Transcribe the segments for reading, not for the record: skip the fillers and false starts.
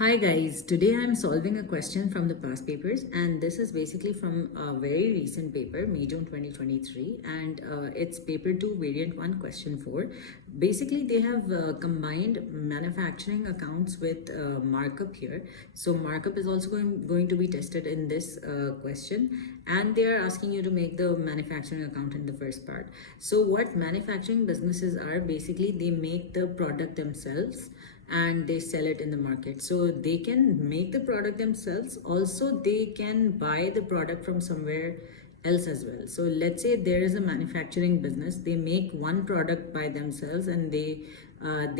Hi guys, today I'm solving a question from the past papers, and this is basically from a very recent paper, May June 2023, and it's paper 2 variant 1 question 4. Basically they have combined manufacturing accounts with markup here. So markup is also going to be tested in this question, and they are asking you to make the manufacturing account in the first part. So what manufacturing businesses are, basically they make the product themselves and they sell it in the market. So they can make the product themselves, also they can buy the product from somewhere else as well. So let's say there is a manufacturing business, they make one product by themselves, and they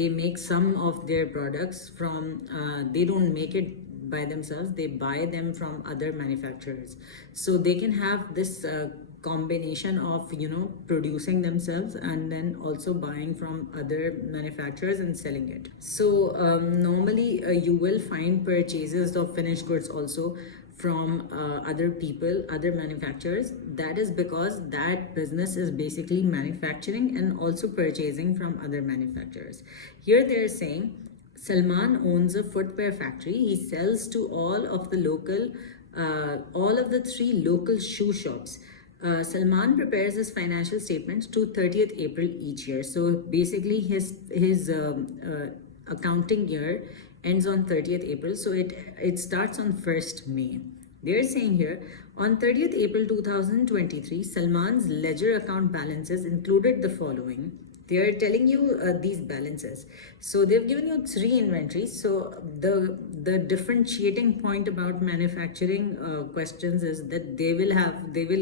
make some of their products from they don't make it by themselves, they buy them from other manufacturers. So they can have this combination of producing themselves and then also buying from other manufacturers and selling it. So normally you will find purchases of finished goods also from other people, other manufacturers. That is because that business is basically manufacturing and also purchasing from other manufacturers. Here they are saying Salman owns a footwear factory. He sells to all of the 3 local shoe shops. Salman prepares his financial statements to 30th April each year. So basically his accounting year ends on 30th April. So it starts on 1st May. They're saying here, on 30th April 2023, Salman's ledger account balances included the following. They are telling you these balances. So they've given you 3 inventories. So the differentiating point about manufacturing questions is that they will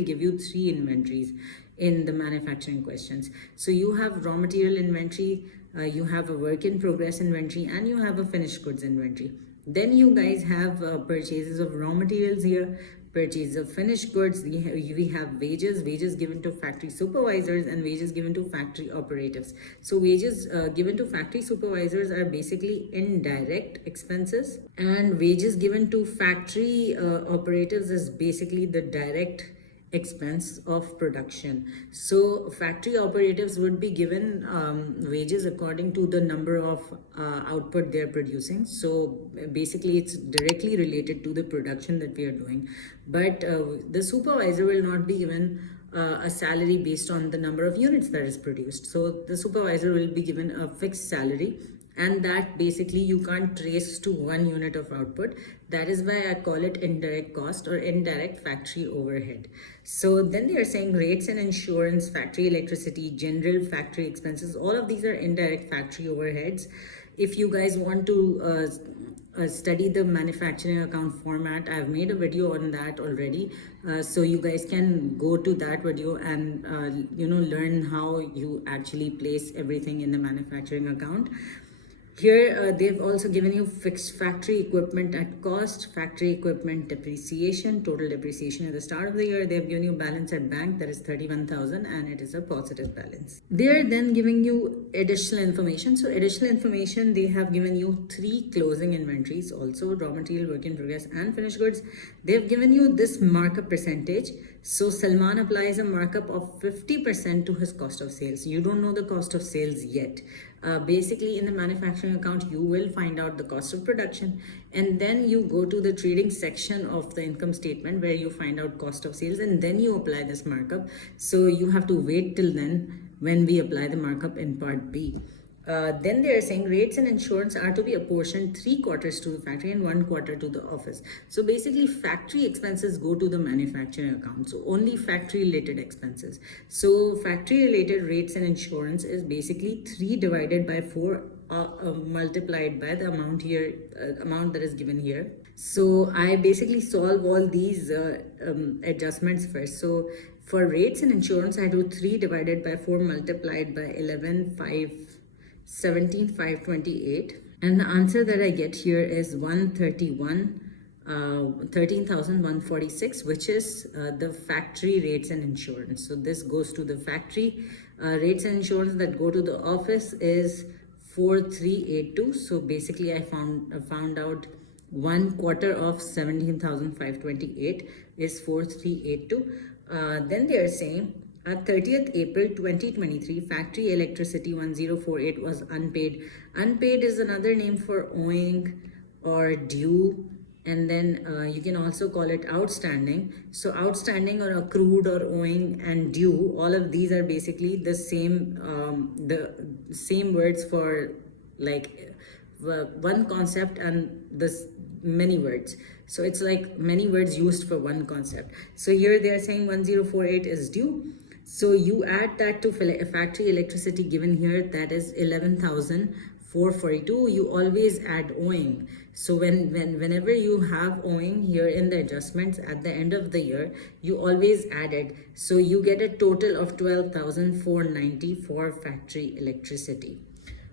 give you 3 inventories in the manufacturing questions. So you have raw material inventory, you have a work in progress inventory, and you have a finished goods inventory. Then you guys have purchases of raw materials here, purchase of finished goods. We have wages given to factory supervisors and wages given to factory operatives. So wages given to factory supervisors are basically indirect expenses, and wages given to factory operatives is basically the direct expense of production. So factory operatives would be given wages according to the number of output they're producing. So basically it's directly related to the production that we are doing, but the supervisor will not be given a salary based on the number of units that is produced. So the supervisor will be given a fixed salary, and that basically you can't trace to 1 unit of output. That is why I call it indirect cost or indirect factory overhead. So then they are saying rates and insurance, factory electricity, general factory expenses, all of these are indirect factory overheads. If you guys want to study the manufacturing account format, I've made a video on that already, so you guys can go to that video and learn how you actually place everything in the manufacturing account. Here they've also given you fixed factory equipment at cost, factory equipment depreciation, total depreciation at the start of the year. They've given you balance at bank, that is 31,000, and it is a positive balance. They're then giving you additional information. So additional information, they have given you 3 closing inventories, also raw material, work in progress, and finished goods. They've given you this markup percentage. So Salman applies a markup of 50% to his cost of sales. You don't know the cost of sales yet. Basically in the manufacturing account you will find out the cost of production, and then you go to the trading section of the income statement where you find out cost of sales, and then you apply this markup. So you have to wait till then when we apply the markup in part B. Then they are saying rates and insurance are to be apportioned 3 quarters to the factory and 1 quarter to the office. So basically factory expenses go to the manufacturing account, so only factory related expenses. So factory related rates and insurance is basically 3 divided by 4 multiplied by the amount here, amount that is given here. So I basically solve all these adjustments first. So for rates and insurance, I do 3 divided by 4 multiplied by 17,528, and the answer that I get here is 13,146, which is the factory rates and insurance. So this goes to the factory. Rates and insurance that go to the office is 4382. So basically I found out 1 quarter of 17,528 is 4382. Then they are saying At 30th April 2023, factory electricity 1048 was unpaid. Unpaid is another name for owing or due, and then you can also call it outstanding. So outstanding or accrued or owing and due, all of these are basically the same words for like one concept and this many words. So it's like many words used for one concept. So here they are saying 1048 is due. So you add that to factory electricity given here, that is 11,442. You always add owing. So whenever you have owing here in the adjustments at the end of the year, you always add it. So you get a total of 12,490 for factory electricity,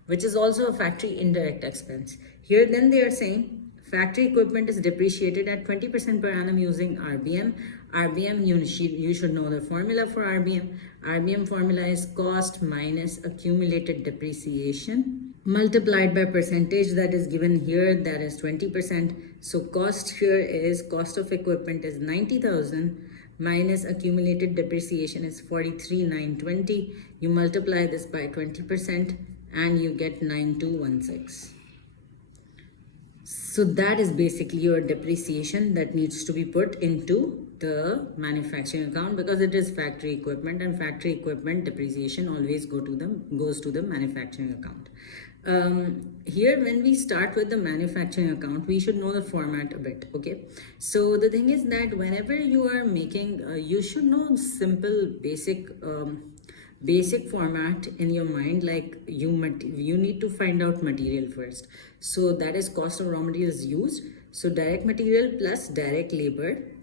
which is also a factory indirect expense. Here then they are saying factory equipment is depreciated at 20% per annum using RBM. RBM, you should know the formula for RBM. RBM formula is cost minus accumulated depreciation multiplied by percentage that is given here, that is 20%. So cost here is, cost of equipment is 90,000 minus accumulated depreciation is 43,920. You multiply this by 20% and you get 9216. So that is basically your depreciation that needs to be put into the manufacturing account, because it is factory equipment, and factory equipment depreciation always goes to the manufacturing account. Here when we start with the manufacturing account, we should know the format a bit. Okay, so the thing is that whenever you are making you should know simple basic format in your mind. Like you need to find out material first. So that is cost of raw materials used. So direct material plus direct labor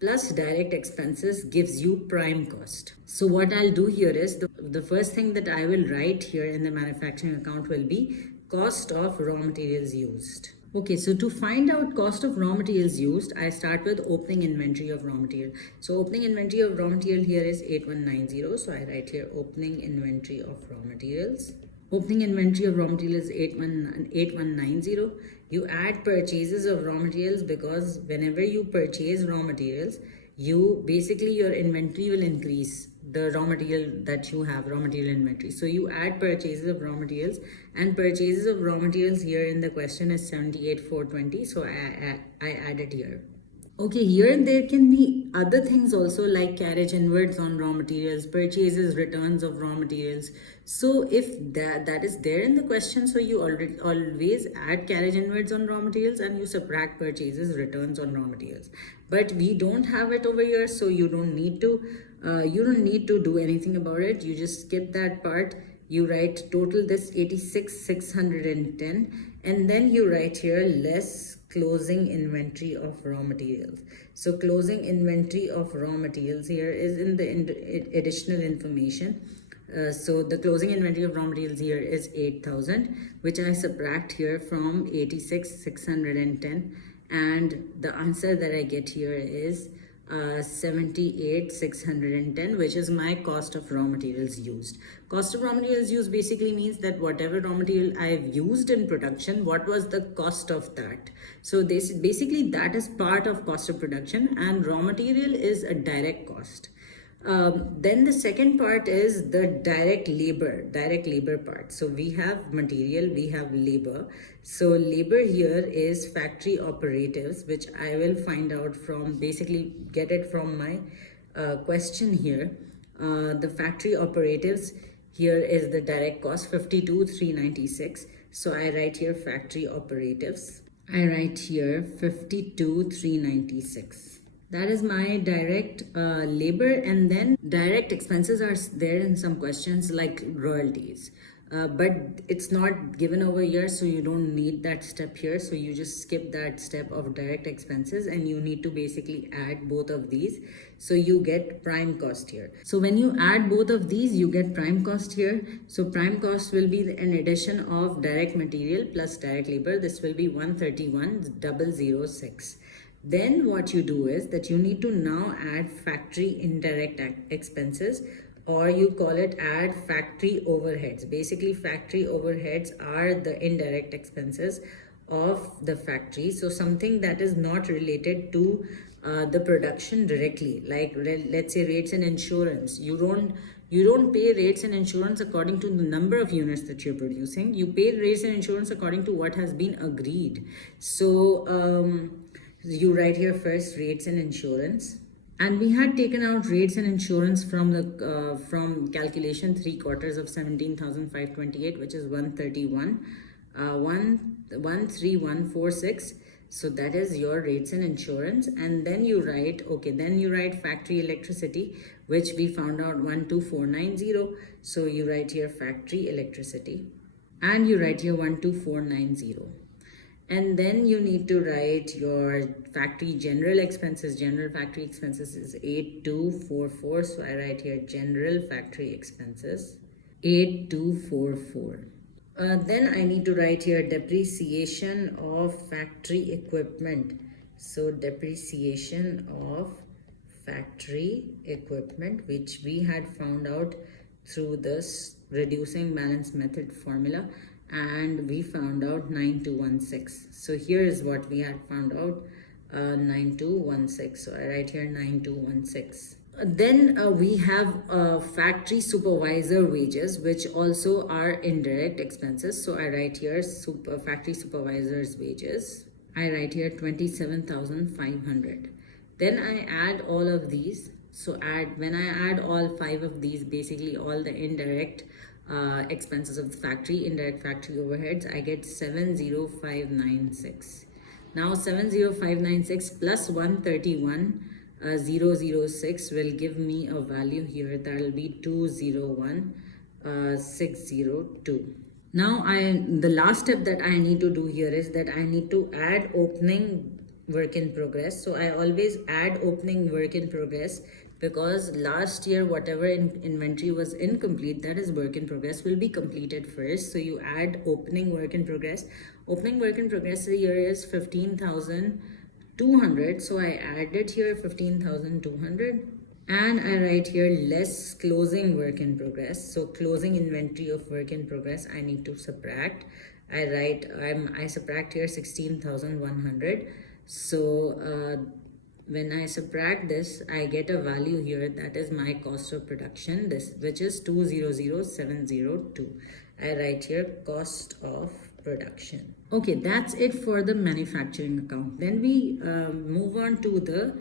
plus direct expenses gives you prime cost. So what I'll do here is the first thing that I will write here in the manufacturing account will be cost of raw materials used. Okay, so to find out cost of raw materials used, I start with opening inventory of raw material. So opening inventory of raw material here is 8190. So I write here opening inventory of raw materials. Opening inventory of raw materials is 8190. You add purchases of raw materials, because whenever you purchase raw materials, you basically your inventory will increase, the raw material that you have, raw material inventory. So you add purchases of raw materials, and purchases of raw materials here in the question is 78,420. So I add it here. Okay, here there can be other things also, like carriage inwards on raw materials, purchases, returns of raw materials. So if that is there in the question, so you always add carriage inwards on raw materials and you subtract purchases, returns on raw materials. But we don't have it over here, so you don't need to do anything about it. You just skip that part. You write total this 86,610, and then you write here less closing inventory of raw materials. So closing inventory of raw materials here is in the additional information. So the closing inventory of raw materials here is 8,000, which I subtract here from 86,610, and the answer that I get here is 78,610, which is my cost of raw materials used. Cost of raw materials used basically means that whatever raw material I've used in production, what was the cost of that. So this basically that is part of cost of production, and raw material is a direct cost. Then the second part is the direct labor part. So we have material, we have labor. So labor here is factory operatives, which I will find out from, basically get it from my question here. The factory operatives here is the direct cost, 52,396. So I write here factory operatives. I write here 52,396. That is my direct labor, and then direct expenses are there in some questions like royalties. But it's not given over here, so you don't need that step here. So you just skip that step of direct expenses, and you need to basically add both of these. So you get prime cost here. So when you add both of these, you get prime cost here. So prime cost will be an addition of direct material plus direct labor. This will be 131,006. Then what you do is that you need to now add factory indirect expenses, or you call it add factory overheads. Basically, factory overheads are the indirect expenses of the factory. So something that is not related to the production directly, like let's say rates and insurance. You don't You don't pay rates and insurance according to the number of units that you're producing. You pay rates and insurance according to what has been agreed. So you write here first rates and insurance. And we had taken out rates and insurance from the from calculation 3/4 of 17,528, which is 131, 13146. So that is your rates and insurance. And then you write, okay, then you write factory electricity, which we found out 12490. So you write here factory electricity, and you write here 12490. And then you need to write your factory general expenses. General factory expenses is 8244. So I write here general factory expenses 8244. Then I need to write here depreciation of factory equipment. So depreciation of factory equipment, which we had found out through this reducing balance method formula, and we found out 9216. So here is what we had found out, 9216. So I write here 9216. Then we have factory supervisor wages, which also are indirect expenses. So I write here factory supervisor's wages. I write here 27,500. Then I add all of these. So when I add all 5 of these, basically all the indirect expenses of the factory, indirect factory overheads, I get 70596. Now 70596 plus 131,006 will give me a value here that will be 201,602. Now the last step that I need to do here is that I need to add opening work in progress. So I always add opening work in progress, because last year whatever inventory was incomplete, that is work in progress, will be completed first. So you add opening work in progress. Opening work in progress here is 15,200. So I added here 15,200, and I write here less closing work in progress. So closing inventory of work in progress I need to subtract. I subtract here 16,100. So when I subtract this, I get a value here that is my cost of production, which is 200,702. I write here cost of production. Okay, that's it for the manufacturing account. Then we move on to the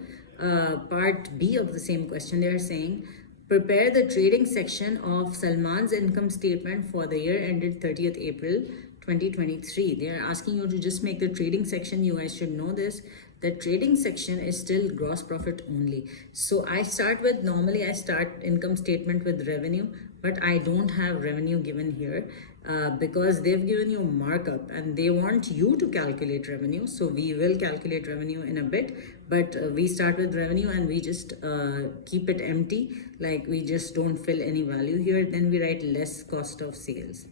part B of the same question. They are saying, prepare the trading section of Salman's income statement for the year ended 30th April 2023. They are asking you to just make the trading section. You guys should know this. The trading section is still gross profit only. So normally I start income statement with revenue, but I don't have revenue given here because they've given you markup and they want you to calculate revenue. So we will calculate revenue in a bit, but we start with revenue and we just keep it empty, like we just don't fill any value here. Then we write less cost of sales.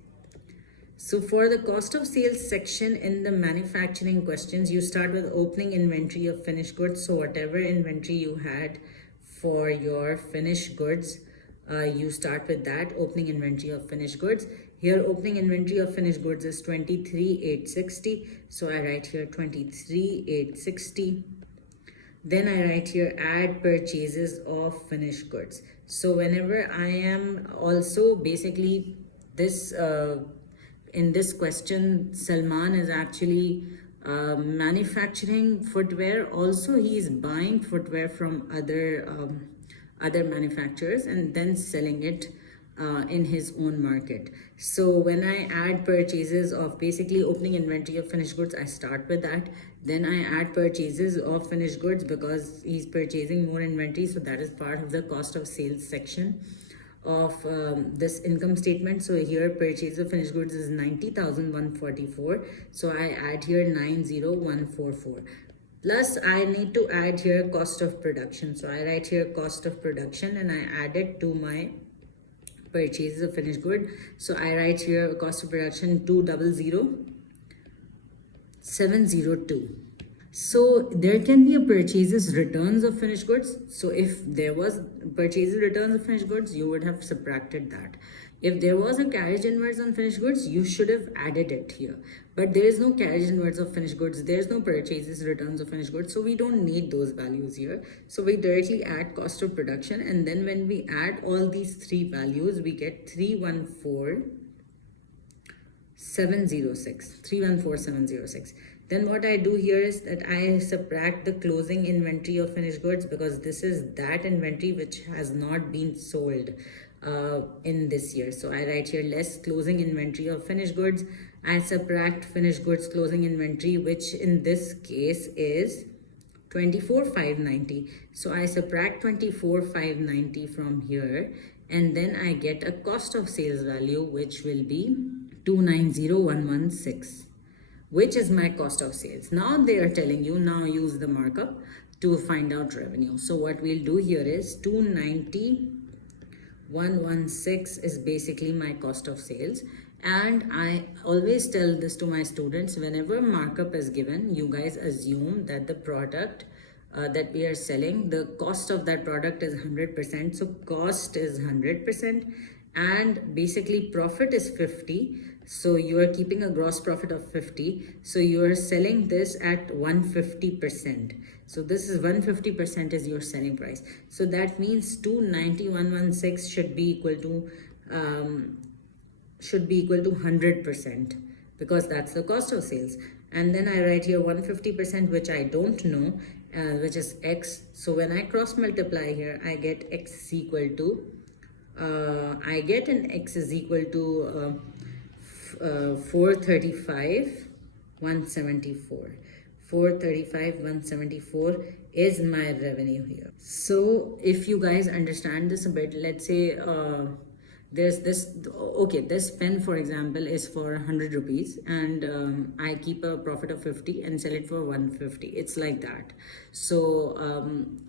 So for the cost of sales section in the manufacturing questions, you start with opening inventory of finished goods. So whatever inventory you had for your finished goods, you start with that, opening inventory of finished goods. Here opening inventory of finished goods is 23,860. So I write here 23,860. Then I write here add purchases of finished goods. So whenever I am also basically this in this question, Salman is actually manufacturing footwear. Also, he is buying footwear from other manufacturers and then selling it in his own market. So when I add purchases of basically opening inventory of finished goods, I start with that. Then I add purchases of finished goods because he's purchasing more inventory. So that is part of the cost of sales section of this income statement. So here purchase of finished goods is 90,144. So I add here 90,144. Plus I need to add here cost of production. So I write here cost of production and I add it to my purchases of finished good. So I write here cost of production 200,702. So there can be a purchases returns of finished goods. So if there was purchases returns of finished goods, you would have subtracted that. If there was a carriage inwards on finished goods, you should have added it here. but there is no carriage inwards of finished goods, there's no purchases returns of finished goods, so we don't need those values here. So we directly add cost of production, and then when we add all these three values, we get 314,706. Then what I do here is that I subtract the closing inventory of finished goods, because this is that inventory which has not been sold in this year. So I write here less closing inventory of finished goods. I subtract finished goods closing inventory, which in this case is 24,590. So I subtract 24,590 from here, and then I get a cost of sales value, which will be 290,116, which is my cost of sales. Now they are telling you, now use the markup to find out revenue. So what we'll do here is 290,116 is basically my cost of sales. And I always tell this to my students, whenever markup is given, you guys assume that the product that we are selling, the cost of that product is 100%. So cost is 100%, and basically profit is 50. So you are keeping a gross profit of 50. So you are selling this at 150%. So this is 150% is your selling price. So that means 290,116 should be equal to 100%, because that's the cost of sales. And then I write here 150%, which I don't know, which is x. So when I cross multiply here, I get x is equal to I get an x is equal to 435,174. 435,174 is my revenue here. So if you guys understand this a bit, let's say there's this, okay, this pen for example is for 100 rupees, and I keep a profit of 50 and sell it for 150. It's like that. So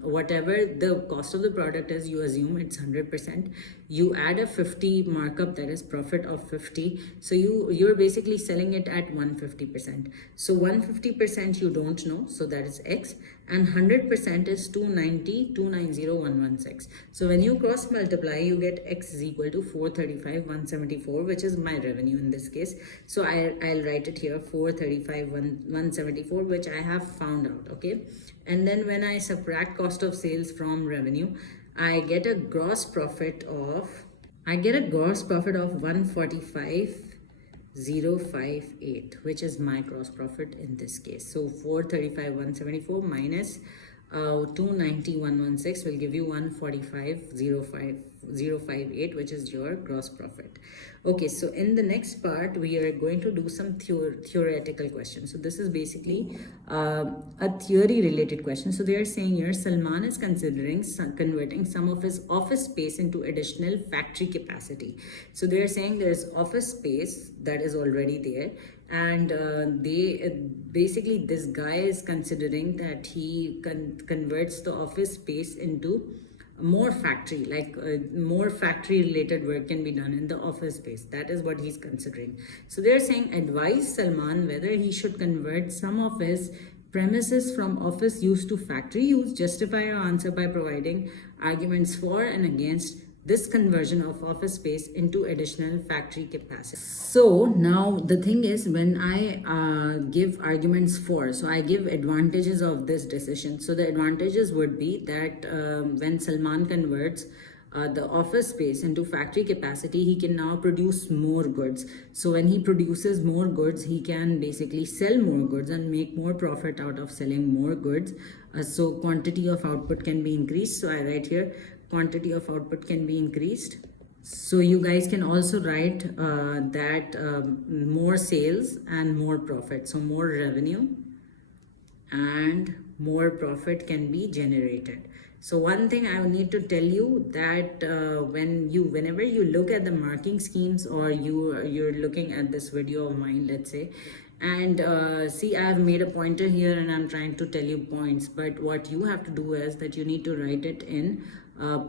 whatever the cost of the product is, you assume it's 100%. You add a 50 markup, that is profit of 50. So you're basically selling it at 150%. So 150% you don't know, so that is x, and 100% is 290,116. So when you cross multiply, you get x is equal to 435,174, which is my revenue in this case. So I'll write it here, 435,174, which I have found out. Okay, and then when I subtract cost of sales from revenue, I get a gross profit of 145,058, which is my gross profit in this case. So 435,174 minus 290,116 will give you 145,058, which is your gross profit. Okay, so in the next part we are going to do some theoretical questions. So this is basically a theory related question. So they are saying here, Salman is considering converting some of his office space into additional factory capacity. So they are saying there's office space that is already there, and basically this guy is considering that he converts the office space into more factory, like more factory related work can be done in the office space. That is what he's considering. So they're saying, advise Salman whether he should convert some of his premises from office use to factory use. Justify your answer by providing arguments for and against this conversion of office space into additional factory capacity. So now the thing is, when I give arguments for, so I give advantages of this decision. So the advantages would be that when Salman converts the office space into factory capacity, he can now produce more goods. So when he produces more goods, he can basically sell more goods and make more profit out of selling more goods. So quantity of output can be increased. So I write here, quantity of output can be increased. So you guys can also write that more sales and more profit. So more revenue and more profit can be generated. So one thing I need to tell you that whenever you look at the marking schemes, or you're looking at this video of mine, let's say, and see, I have made a pointer here and I'm trying to tell you points, but what you have to do is that you need to write it in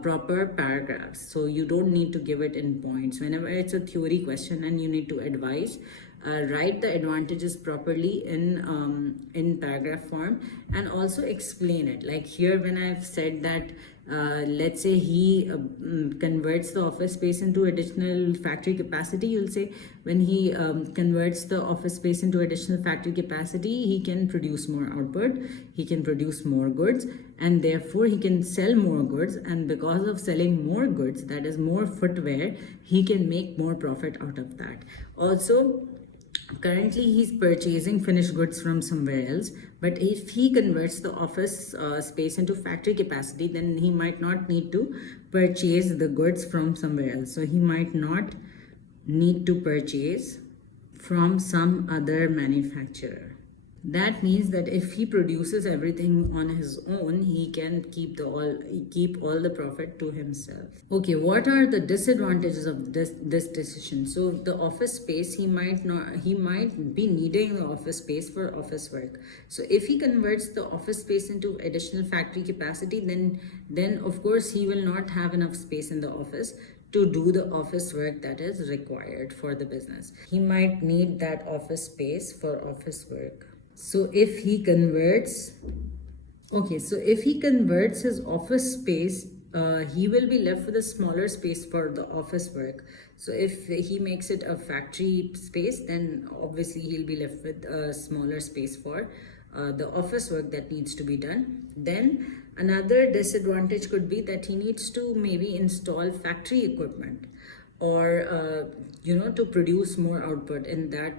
proper paragraphs. So you don't need to give it in points. Whenever it's a theory question and you need to advise, write the advantages properly in paragraph form, and also explain it. Like here, when I've said that let's say he converts the office space into additional factory capacity. You'll say when he converts the office space into additional factory capacity, he can produce more output, he can produce more goods, and therefore he can sell more goods. And because of selling more goods, that is more footwear, he can make more profit out of that. Also, currently he's purchasing finished goods from somewhere else, but if he converts the office space into factory capacity, then he might not need to purchase the goods from somewhere else. So he might not need to purchase from some other manufacturer. That means that if he produces everything on his own, he can keep all the profit to himself. Okay, what are the disadvantages of this decision? So the office space, he might be needing the office space for office work. So if he converts the office space into additional factory capacity, then of course he will not have enough space in the office to do the office work that is required for the business. He might need that office space for office work. So if he converts his office space, he will be left with a smaller space for the office work. So if he makes it a factory space, then obviously he'll be left with a smaller space for the office work that needs to be done. Then another disadvantage could be that he needs to maybe install factory equipment, or to produce more output in that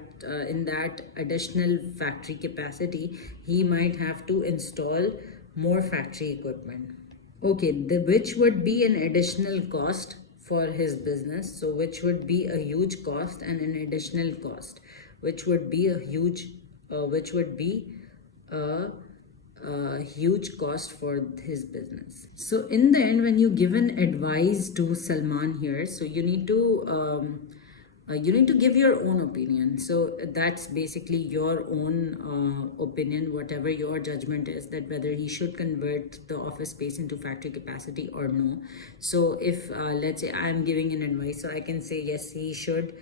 additional factory capacity. He might have to install more factory equipment. Okay, which would be an additional cost for his business. So which would be a huge cost and an additional cost, which would be a huge cost for his business. So in the end, when you give an advice to Salman here, so you need to give your own opinion. So that's basically your own opinion, whatever your judgment is, that whether he should convert the office space into factory capacity or no. So if let's say I'm giving an advice, so I can say yes, he should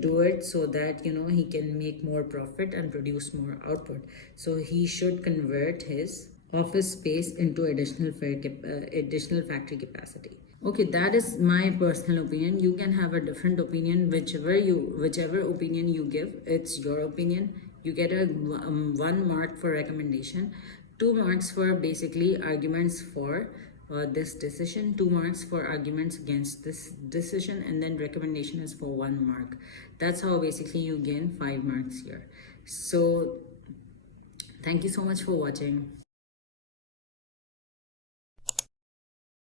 do it, so that he can make more profit and produce more output. So he should convert his office space into additional factory capacity. Okay, that is my personal opinion. You can have a different opinion. Whichever opinion you give, it's your opinion. You get a 1 mark for recommendation, 2 marks for basically arguments for this decision, 2 marks for arguments against this decision, and then recommendation is for 1 mark. That's how basically you gain 5 marks here. So thank you so much for watching.